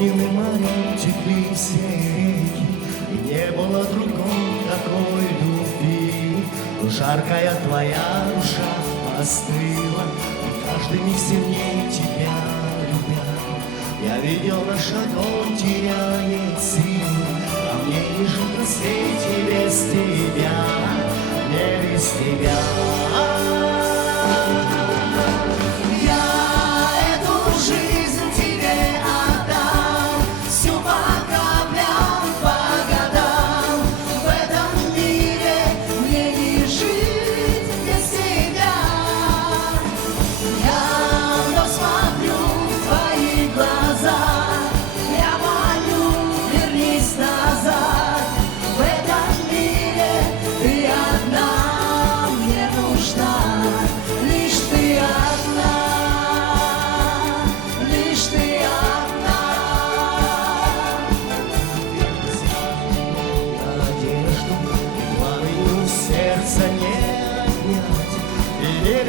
Волгины моря текли все реки, и не было другой такой любви. Жаркая твоя душа остыла, и каждый миг сильнее тебя любя. Я видел, наш огонь теряет силу, а мне не жить на свете без тебя, не без тебя.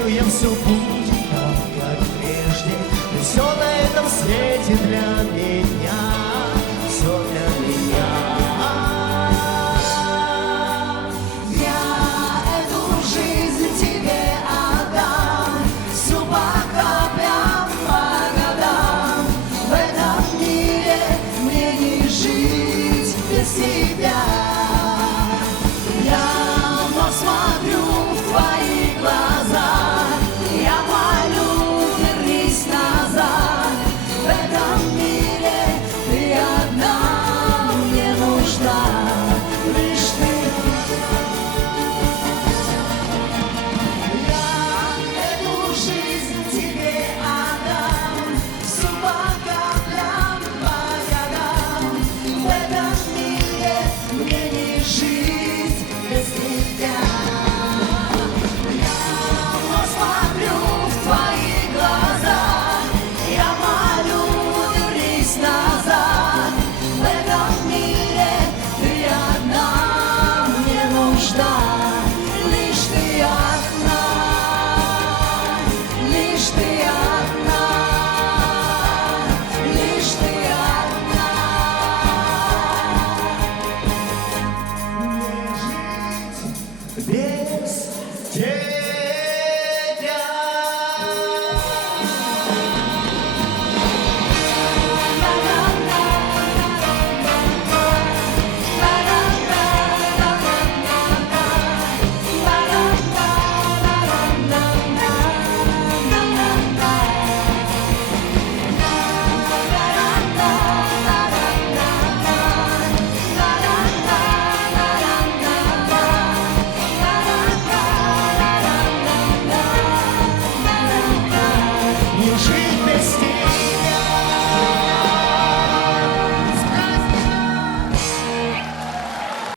Я все будет так, как прежде, и все на этом свете для меня, все для меня. Я эту жизнь тебе отдам, всю по каплям, по годам. В этом мире мне не жить без тебя. Я вновь смотрю в твои глаза. Без тебя. Жить без тебя.